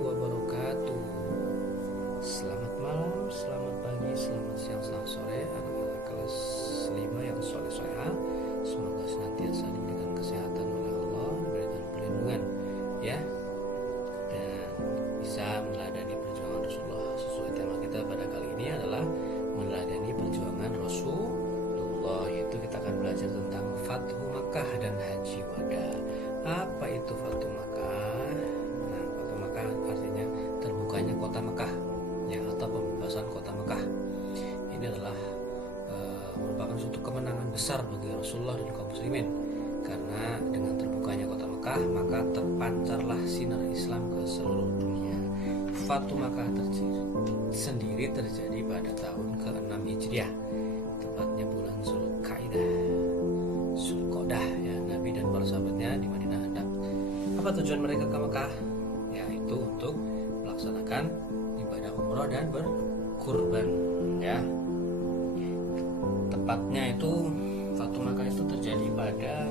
wabarakatuh. Selamat malam, selamat pagi, selamat siang, selamat sore anak-anak kelas 5 yang soleh-solehah. Semoga senantiasa diberikan kesehatan oleh Allah, diberikan perlindungan ya, dan bisa meneladani perjuangan Rasulullah. Sesuai tema kita pada kali ini adalah meneladani perjuangan Rasulullah, yaitu kita akan belajar tentang Fathu Makkah dan Haji Wada. Apa itu Fathu Makkah? Nah, Fathu Makkah artinya terbukanya kota Mekah ya, atau pembebasan kota Mekah. Ini adalah merupakan suatu kemenangan besar bagi Rasulullah dan kaum muslimin, karena dengan terbukanya kota Mekah maka terpancarlah sinar Islam ke seluruh dunia. Fathu Makkah sendiri terjadi pada tahun ke-6 Hijriah, tepatnya bulan Zulqa'dah ya. Nabi dan para sahabatnya di Madinah hendak, apa tujuan mereka ke Mekah? Yaitu untuk melaksanakan ibadah umroh dan berkurban ya. Tepatnya itu Fathu Makkah itu terjadi pada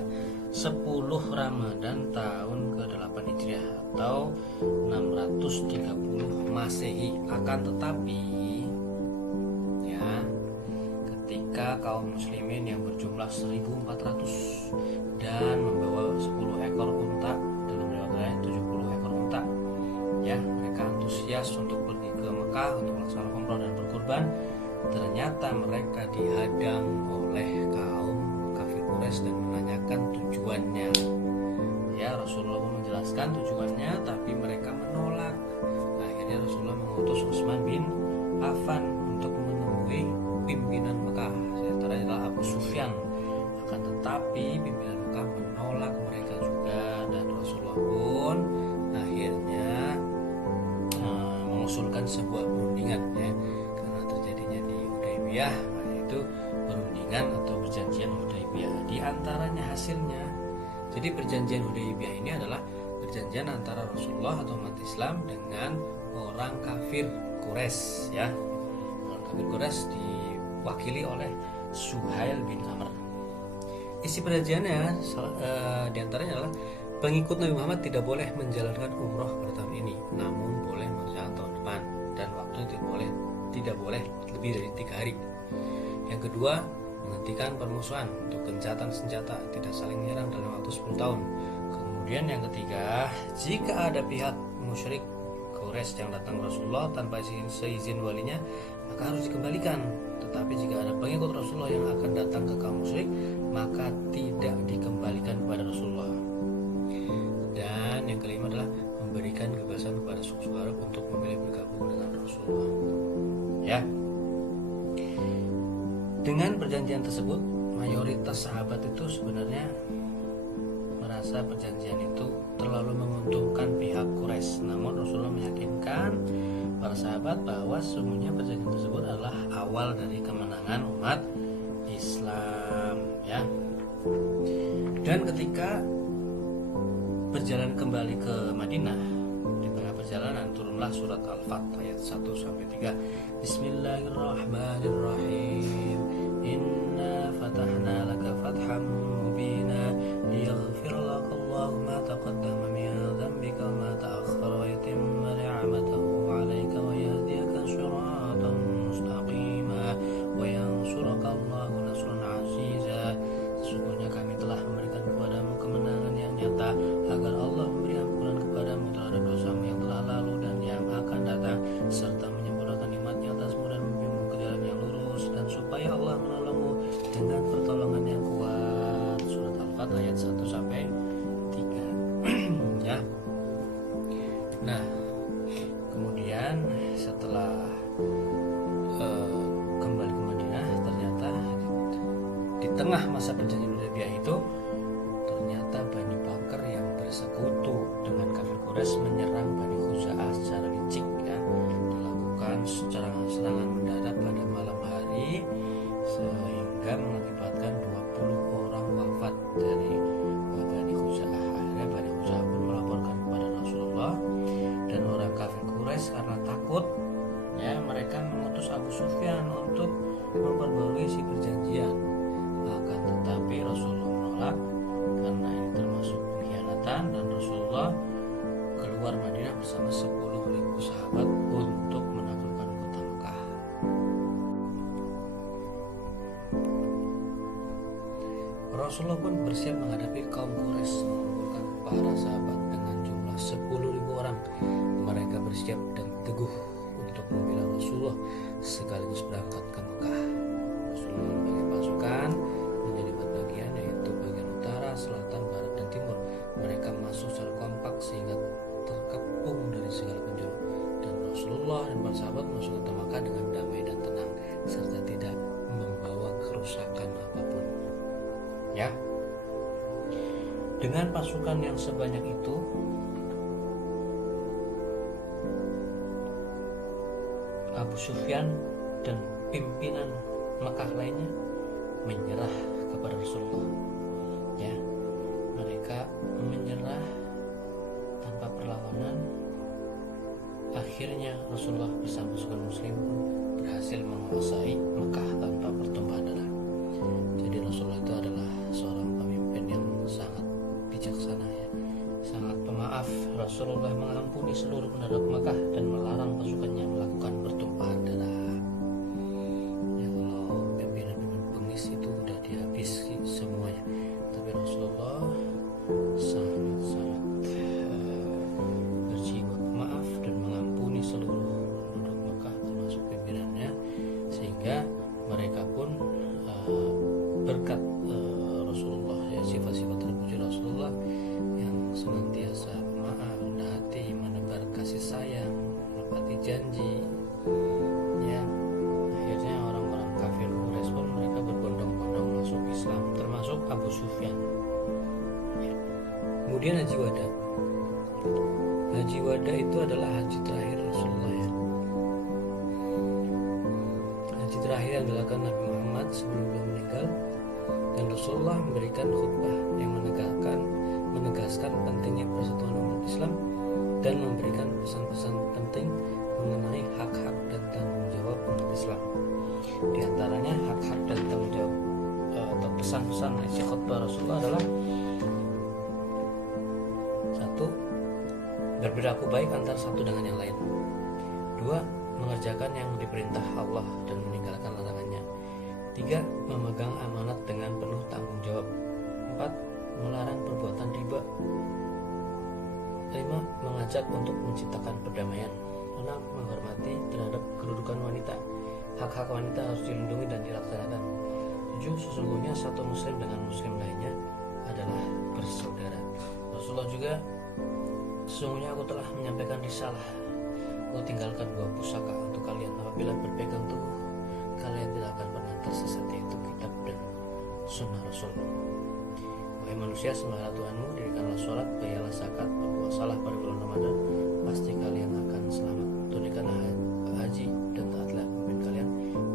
10 Ramadan tahun ke-8 Hijriah atau 630 Masehi. Akan tetapi ya, ketika kaum muslimin yang berjumlah 1400 dan membawa 10 ekor unta, dalam riwayat lain 70 ekor unta ya, mereka antusias untuk pergi ke Mekah untuk melaksanakan umrah dan berkurban. Ternyata mereka dihadang oleh kaum kafir Quraisy dan menanyakan tujuannya ya. Rasulullah menjelaskan tujuannya, tapi mereka menolak. Akhirnya Rasulullah mengutus Utsman bin Affan untuk menemui pimpinan Mekah, diantaranya adalah Abu Sufyan. Akan tetapi pimpinan Mekah menolak mereka juga, dan Rasulullah pun akhirnya mengusulkan sebuah perundingan ya, karena terjadinya di Hudaybiyah, yaitu perundingan atau perjanjian Hudaybiyah. Di antaranya hasilnya, jadi perjanjian Hudaybiyah ini adalah perjanjian antara Rasulullah atau umat Islam dengan orang kafir Quraisy ya. Orang kafir Quraisy diwakili oleh Suhail bin Amr. Isi perjanjiannya diantaranya adalah pengikut Nabi Muhammad tidak boleh menjalankan umroh pada tahun ini, namun boleh menjalankan tahun depan, dan waktunya tidak boleh lebih dari 3 hari. Yang kedua, menghentikan permusuhan untuk gencatan senjata, tidak saling menyerang dalam waktu 10 tahun. Kemudian yang ketiga, jika ada pihak musyrik Quraisy yang datang ke Rasulullah tanpa seizin walinya, maka harus dikembalikan. Tetapi jika ada pengikut Rasulullah yang akan datang ke kaum musyrik, maka tidak dikembalikan kepada Rasulullah. Dan yang kelima adalah memberikan kebebasan kepada suku Arab untuk memilih bergabung dengan Rasulullah ya. Dengan perjanjian tersebut, mayoritas sahabat itu sebenarnya merasa perjanjian itu terlalu menguntungkan pihak Quraisy. Namun Rasulullah meyakinkan para sahabat bahwa sesungguhnya perjanjian tersebut adalah awal dari kemenangan umat Islam ya. Dan ketika berjalan kembali ke Madinah, di tengah perjalanan turunlah surat Al-Fath ayat 1-3. Bismillahirrahmanirrahim. Inna fatahna laka fatham mubina liyaghfir laka Allahu ma taqaddama min dhanbika wa ma ta'akhkhara wa yutimma ni'matahu 'alaika wa yahdiyaka siratan mustaqima wa yansuraka Allahu nasran 'aziza. Sesungguhnya kami telah memberikan kepadamu kemenangan yang nyata, agar Allah memberi ampunan kepadamu terhadap dosamu yang telah lalu dan yang akan datang, serta menyempurnakan nikmat-Nya atasmu dan membimbingmu ke jalan yang lurus, dan supaya Allah menolongmu dengan pertolongan yang kuat. Surat Al-Fath ayat 1-3 ya. Nah, kemudian setelah kembali ke Madinah, ternyata di tengah masa perjanjian Hudaybiyah itu, ternyata Bani Bakar yang bersekutu dengan kafir Quraisy menyerang Bani Khuza'ah secara licik ya, dilakukan serangan mendadak pada malam hari sehingga mengakibatkan 20 orang wafat dari Bani Khuza'ah. Akhirnya Bani Khuza'ah pun melaporkan kepada Rasulullah, dan orang kafir Quraisy karena takut ya, mereka mengutus Abu Sufyan untuk memperbarui si perjanjian. Akan tetapi Rasulullah menolak, karena ini termasuk pengkhianatan, dan Rasulullah keluar keluar Madinah bersama 10.000 sahabat untuk menaklukkan kota Mekah. Rasulullah pun bersiap menghadapi kaum Quraisy, mengumpulkan para sahabat dengan jumlah 10.000 orang. Mereka bersiap dan teguh untuk membela Rasulullah sekaligus berangkat ke Mekah. Rasulullah membagi pasukan menjadi 4 bagian, yaitu bagian utara, selatan, barat, dan timur. Mereka masuk secara kompak sehingga terkepung dari segala penjuru. Dan Rasulullah dan para sahabat masuk ke Mekah dengan damai dan tenang serta tidak membawa kerusakan apapun. Ya, dengan pasukan yang sebanyak itu, Abu Sufyan dan pimpinan Mekah lainnya menyerah kepada Rasulullah. Ya, mereka menyerah tanpa perlawanan. Akhirnya Rasulullah bersama pasukan Muslim berhasil menguasai Mekah tanpa pertumpahan darah. Jadi Rasulullah itu adalah seorang pemimpin yang sangat bijaksana, ya, sangat pemaaf. Rasulullah mengampuni seluruh penduduk Mekah dan melarang pasukannya melakukan pertumpahan darah. Ya, kalau pimpinan-pimpinan bengis itu udah dihabisi semuanya, tapi Rasulullah sangat berjiwa maaf dan mengampuni seluruh penduduk Mekah termasuk pimpinannya, sehingga mereka pun berkat Rasulullah, ya, sifat-sifat terpuji Rasulullah yang senantiasa maaf, rendah hati, menebar kasih sayang, menepati janji, ya, akhirnya orang-orang kafir Quraisy pun mereka berbondong-bondong masuk Islam, termasuk Abu Sufyan. Ya. Kemudian Haji Wada. Haji Wada itu adalah haji terakhir Rasulullah, ya. Haji terakhir yang dilakukan Nabi Muhammad sebelum beliau meninggal, dan Rasulullah memberikan khutbah yang menegaskan pentingnya persatuan umat Islam dan memberikan pesan-pesan penting mengenai hak-hak dan tanggung jawab umat Islam. Di antaranya hak-hak dan tanggung jawab atau pesan-pesan isi khutbah Rasulullah adalah: 1. Berperilaku baik antara satu dengan yang lain. 2. Mengerjakan yang diperintah Allah dan meninggalkan larangannya. 3. Memegang amanat dengan penuh tanggung jawab. 4. Melarang perbuatan riba. 5. Mengajak untuk menciptakan perdamaian. 6. Menghormati terhadap kedudukan wanita. Hak-hak wanita harus dilindungi dan dilaksanakan. 7. Sesungguhnya satu muslim dengan muslim lainnya adalah bersaudara. Rasulullah juga: sesungguhnya aku telah menyampaikan risalah. Aku tinggalkan 2 pusaka untuk kalian. Apabila berpegang teguh, kalian tidak akan pernah tersesat, yaitu kitab dan sunnah Rasul. Wahai manusia, sembahlah Tuhanmu, dirikanlah sholat, bayarlah zakat, berpuasalah pada bulan Ramadan, pasti kalian akan selamat. Tunaikanlah haji dan taatlah pemimpin kalian,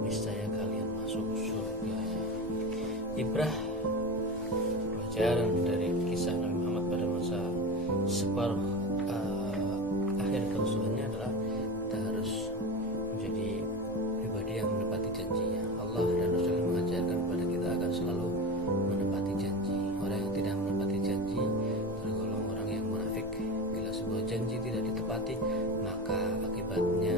niscaya kalian masuk surga. Ibrah, pelajaran dari kisah Nabi Muhammad pada masa separuh akhir kerasulannya adalah kita harus menjadi pribadi yang menepati janjinya. Allah dan Rasul mengajarkan kepada kita agar selalu menepati janji. Orang yang tidak menepati janji tergolong orang yang munafik. Bila sebuah janji tidak ditepati, maka akibatnya